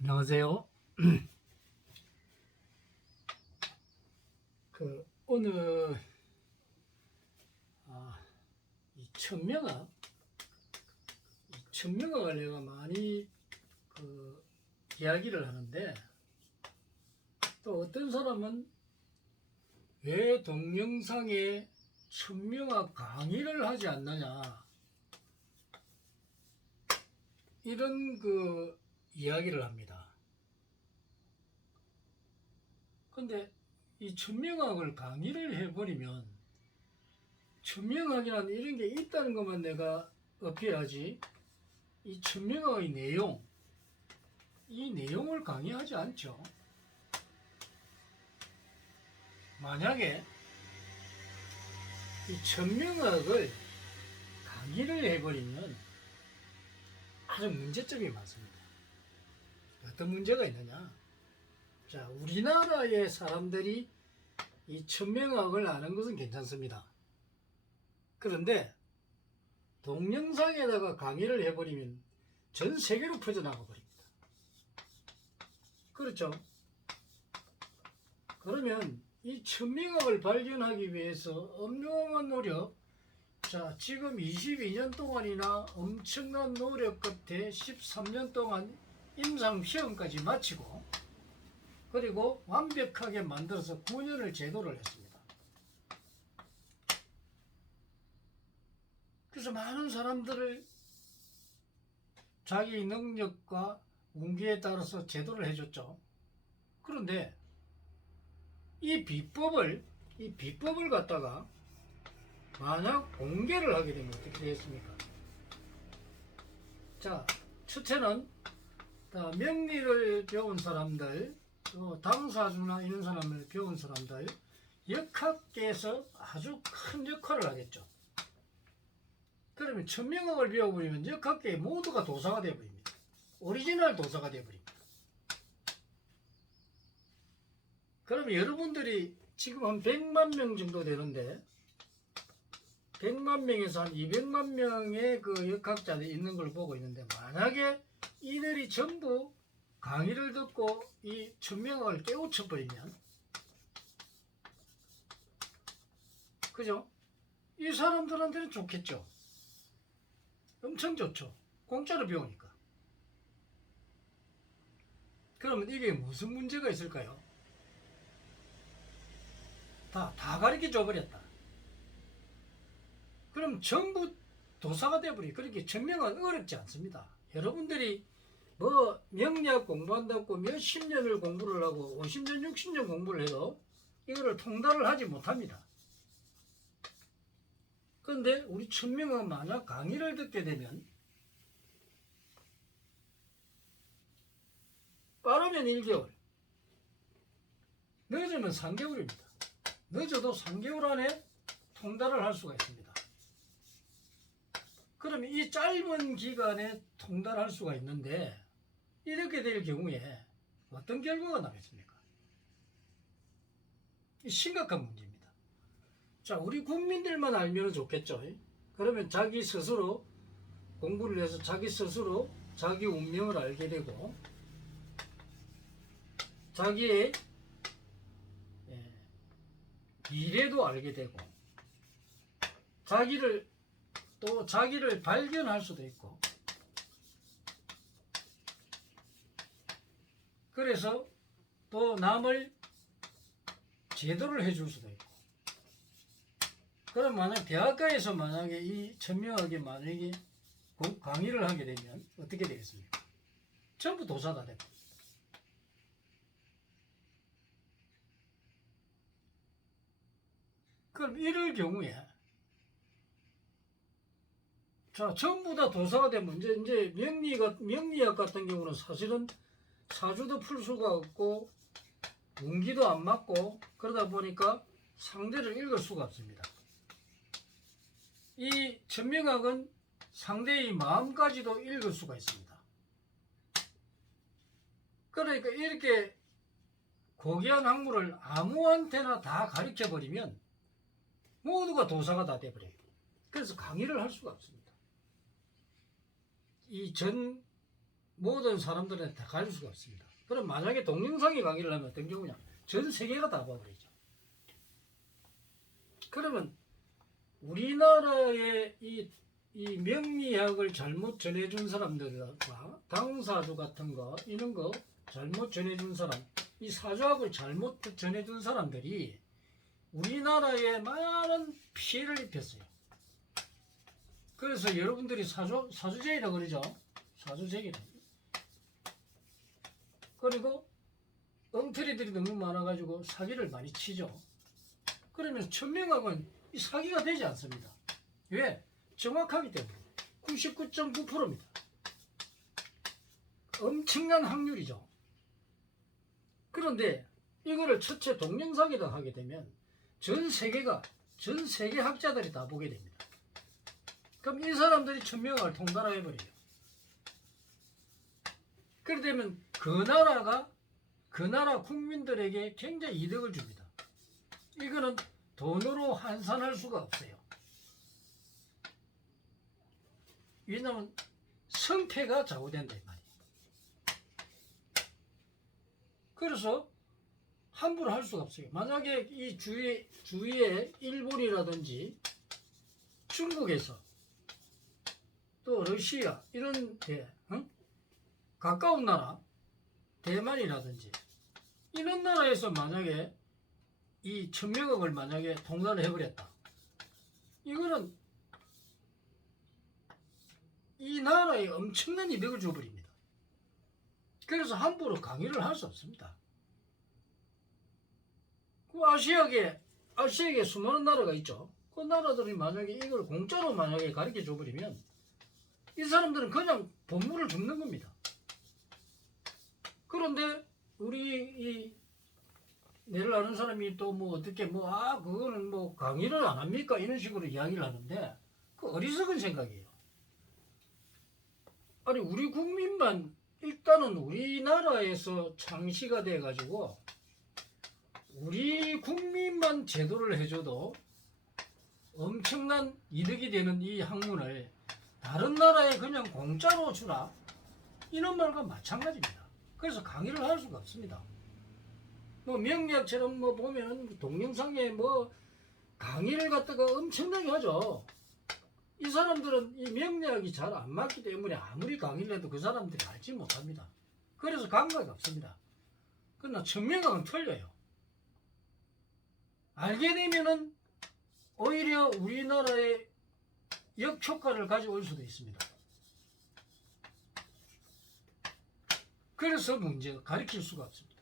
안녕하세요. 오늘 이 천명학을 내가 많이 이야기를 하는데, 또 어떤 사람은 왜 동영상에 천명학 강의를 하지 않느냐, 이런 이야기를 합니다. 근데 이 천명학을 강의를 해버리면, 천명학이라는 이런 게 있다는 것만 내가 어필하지, 이 천명학의 내용, 이 내용을 강의하지 않죠. 만약에 이 천명학을 강의를 해버리면 아주 문제점이 많습니다. 어떤 문제가 있느냐? 자, 우리나라의 사람들이 이 천명학을 아는 것은 괜찮습니다. 그런데 동영상에다가 강의를 해버리면 전 세계로 퍼져나가 버립니다. 그렇죠? 그러면 이 천명학을 발견하기 위해서 엄청난 노력, 자, 지금 22년 동안이나 엄청난 노력 끝에 13년 동안 임상시험까지 마치고, 그리고 완벽하게 만들어서 9년을 제도를 했습니다. 그래서 많은 사람들을 자기 능력과 운기에 따라서 제도를 해줬죠. 그런데 이 비법을 갖다가 만약 공개를 하게 되면 어떻게 되겠습니까? 자, 첫째는 명리를 배운 사람들, 또 당사주나 이런 사람을 배운 사람들, 역학계에서 아주 큰 역할을 하겠죠. 그러면 천명학을 배워버리면 역학계 모두가 도사가 되어버립니다. 오리지널 도사가 되어버립니다. 그러면 여러분들이 지금 한 100만 명 정도 되는데, 100만 명에서 한 200만 명의 역학자들이 있는 걸 보고 있는데, 만약에 이들이 전부 강의를 듣고 이 천명학을 깨우쳐버리면, 그죠? 이 사람들한테는 좋겠죠. 엄청 좋죠. 공짜로 배우니까. 그러면 이게 무슨 문제가 있을까요? 다 가르쳐 줘버렸다. 그럼 전부 도사가 돼버리. 그렇게 천명은 어렵지 않습니다. 여러분들이 명리학 공부한다고 몇십 년을 공부를 하고 50년, 60년 공부를 해도 이거를 통달을 하지 못합니다. 그런데 우리 천명은 만약 강의를 듣게 되면 빠르면 1개월, 늦으면 3개월입니다. 늦어도 3개월 안에 통달을 할 수가 있습니다. 그러면 이 짧은 기간에 통달할 수가 있는데, 이렇게 될 경우에 어떤 결과가 나겠습니까? 심각한 문제입니다. 자, 우리 국민들만 알면 좋겠죠. 그러면 자기 스스로 공부를 해서 자기 스스로 자기 운명을 알게 되고, 자기의 미래도 알게 되고, 자기를 발견할 수도 있고, 그래서 또 남을 제도를 해줄 수도 있고. 그럼 만약 대학가에서 만약에 이 천명학에 만약에 강의를 하게 되면 어떻게 되겠습니까? 전부 도사가 되고. 그럼 이럴 경우에, 자, 전부 다 도사가 되면 이제 명리학 같은 경우는 사실은 사주도 풀 수가 없고 운기도 안 맞고, 그러다 보니까 상대를 읽을 수가 없습니다. 이 천명학은 상대의 마음까지도 읽을 수가 있습니다. 그러니까 이렇게 고귀한 학문을 아무한테나 다 가르쳐버리면 모두가 도사가 다 돼버려요. 그래서 강의를 할 수가 없습니다. 이 전 모든 사람들한테 다 갈 수가 없습니다. 그럼 만약에 동영상이 강의를 하면 어떤 경우냐? 전 세계가 다 봐버리죠. 그러면 우리나라의 이 명리학을 잘못 전해준 사람들과 당사주 같은 거 이런 거 잘못 전해준 사람, 이 사주학을 잘못 전해준 사람들이 우리나라에 많은 피해를 입혔어요. 그래서 여러분들이 사주제이라 그러죠. 사주제이라. 그리고 엉터리들이 너무 많아가지고 사기를 많이 치죠. 그러면 천명학은 이 사기가 되지 않습니다. 왜? 정확하기 때문에 99.9%입니다. 엄청난 확률이죠. 그런데 이거를 첫째 동영상이라 하게 되면 전 세계 학자들이 다 보게 됩니다. 그럼 이 사람들이 천명학을 통달해버려요. 그렇게 되면 그 나라 국민들에게 굉장히 이득을 줍니다. 이거는 돈으로 환산할 수가 없어요. 왜냐하면 성패가 좌우된다 이 말이에요. 그래서 함부로 할 수가 없어요. 만약에 이 주위에 일본이라든지 중국에서 또 러시아 이런 가까운 나라 대만이라든지 이런 나라에서 만약에 이 천명학을 만약에 통달을 해버렸다. 이거는 이 나라에 엄청난 이득을 줘버립니다. 그래서 함부로 강의를 할 수 없습니다. 그 아시아에 수많은 나라가 있죠. 그 나라들이 만약에 이걸 공짜로 만약에 가르쳐 줘버리면 이 사람들은 그냥 본물을 줍는 겁니다. 그런데 우리 내를 아는 사람이 또 뭐 어떻게 그거는 뭐 강의를 안 합니까? 이런 식으로 이야기를 하는데 그 어리석은 생각이에요. 아니 우리 국민만 일단은 우리나라에서 창시가 돼 가지고 우리 국민만 제도를 해줘도 엄청난 이득이 되는 이 학문을 다른 나라에 그냥 공짜로 주라 이런 말과 마찬가지입니다. 그래서 강의를 할 수가 없습니다. 뭐 명리학처럼 보면 동영상에 강의를 갖다가 엄청나게 하죠. 이 사람들은 이 명리학이 잘 안 맞기 때문에 아무리 강의를 해도 그 사람들이 알지 못합니다. 그래서 감각이 없습니다. 그러나 천명학은 틀려요. 알게 되면은 오히려 우리나라에 역효과를 가져올 수도 있습니다. 그래서 문제가 가르칠 수가 없습니다.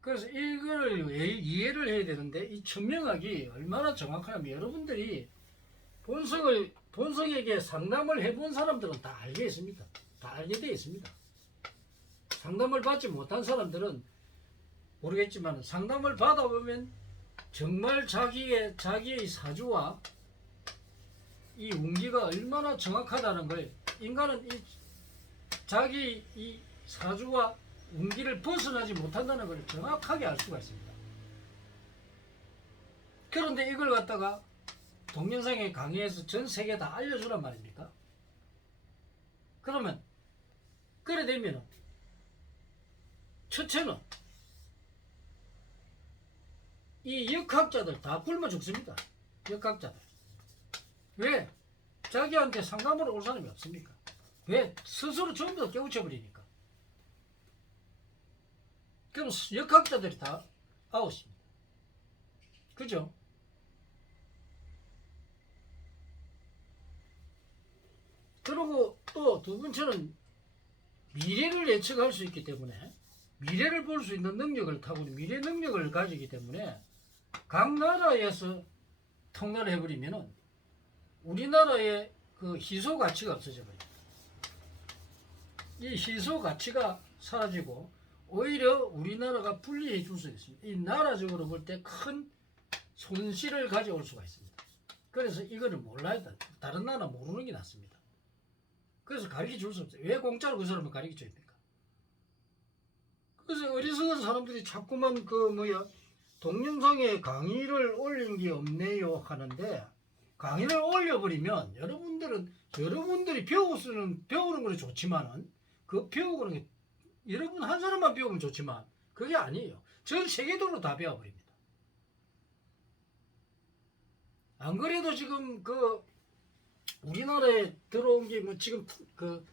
그래서 이걸 이해를 해야 되는데 이 천명학이 얼마나 정확하냐면 여러분들이 본성에게 상담을 해본 사람들은 다 알게 있습니다. 다 알게 되어 있습니다. 상담을 받지 못한 사람들은 모르겠지만 상담을 받아보면 정말 자기의 사주와 이 운기가 얼마나 정확하다는 걸 인간은 자기 이 사주와 운기를 벗어나지 못한다는 걸 정확하게 알 수가 있습니다. 그런데 이걸 갖다가 동영상에 강의해서 전 세계에 다 알려주란 말입니까? 그러면 그래 되면 첫째는 이 역학자들 다 굶어 죽습니다. 역학자들. 왜? 자기한테 상담으로 올 사람이 없습니까? 왜? 스스로 전부 다 깨우쳐버리니까. 그럼 역학자들이 다 아웃입니다. 그죠? 그리고 또 두 번째는 미래를 예측할 수 있기 때문에 미래를 볼 수 있는 능력을 타고는 미래 능력을 가지기 때문에 각 나라에서 통달을 해버리면은 우리나라의 그 희소 가치가 없어져 버립니다. 이 희소 가치가 사라지고 오히려 우리나라가 불리해 줄 수 있습니다. 이 나라적으로 볼 때 큰 손실을 가져올 수가 있습니다. 그래서 이거를 몰라야 돼. 다른 나라 모르는 게 낫습니다. 그래서 가르쳐 줄 수 없어요. 왜 공짜로 그 사람을 가르쳐 줍니까? 그래서 어리석은 사람들이 자꾸만 동영상에 강의를 올린 게 없네요 하는데 강의를 올려버리면 여러분들이 배우는 건 좋지만은 그 배우는 게 여러분 한 사람만 배우면 좋지만 그게 아니에요. 전 세계적으로 다 배워버립니다. 안 그래도 지금 그 우리나라에 들어온 게 뭐 지금 그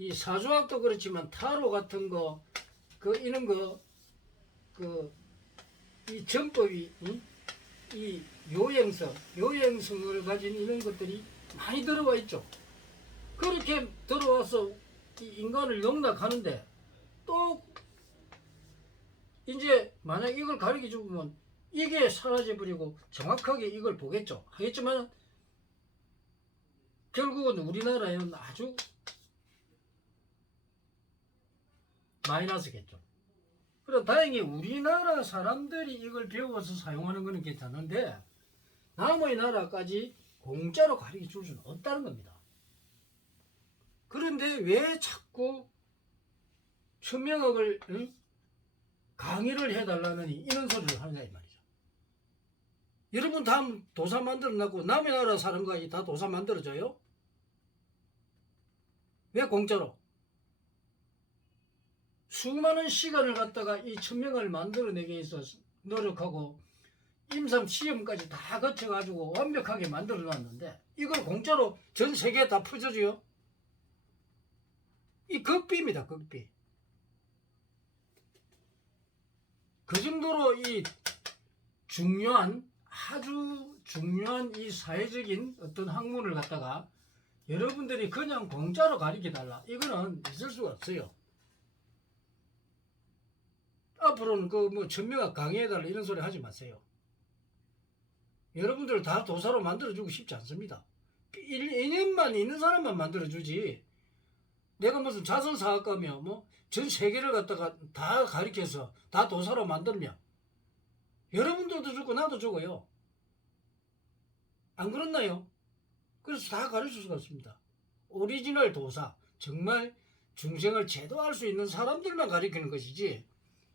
이 사주학도 그렇지만 타로 같은 거 그 이런 거 그 이 전법이 이 요행성을 가진 이런 것들이 많이 들어와 있죠. 그렇게 들어와서 이 인간을 농락하는데 또 이제 만약 이걸 가르쳐 주면 이게 사라져 버리고 정확하게 이걸 보겠죠. 하겠지만 결국은 우리나라에는 아주 마이너스겠죠. 그럼 다행히 우리나라 사람들이 이걸 배워서 사용하는 것은 괜찮은데 남의 나라까지 공짜로 가르쳐 줄 수는 없다는 겁니다. 그런데 왜 자꾸 천명학을 강의를 해달라느니 이런 소리를 하느냐 이 말이죠. 여러분 다 도사 만들어놨고 남의 나라 사람까지 다 도사 만들어줘요? 왜 공짜로? 수많은 시간을 갖다가 이 천명을 만들어내기 위해서 노력하고 임상 시험까지 다 거쳐가지고 완벽하게 만들어놨는데 이걸 공짜로 전 세계에 다 퍼져줘요? 이 극비입니다. 극비. 그 정도로 이 아주 중요한 이 사회적인 어떤 학문을 갖다가 여러분들이 그냥 공짜로 가르쳐달라. 이거는 있을 수가 없어요. 앞으로는 그 뭐 천명학 강의해달라 이런 소리 하지 마세요. 여러분들 다 도사로 만들어주고 싶지 않습니다. 2년만 있는 사람만 만들어주지. 내가 무슨 자선사학과며 뭐 전 세계를 갖다가 다 가르쳐서 다 도사로 만들면 여러분들도 주고 나도 주고요. 안 그렇나요? 그래서 다 가르칠 수가 없습니다. 오리지널 도사, 정말 중생을 제도할 수 있는 사람들만 가르치는 것이지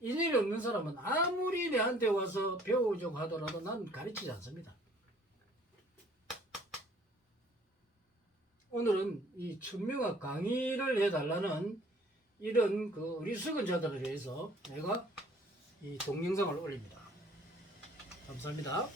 일일이 없는 사람은 아무리 내한테 와서 배우려고 하더라도 난 가르치지 않습니다. 오늘은 이 천명학 강의를 해달라는 이런 그 어리석은 자들에 대해서 내가 이 동영상을 올립니다. 감사합니다.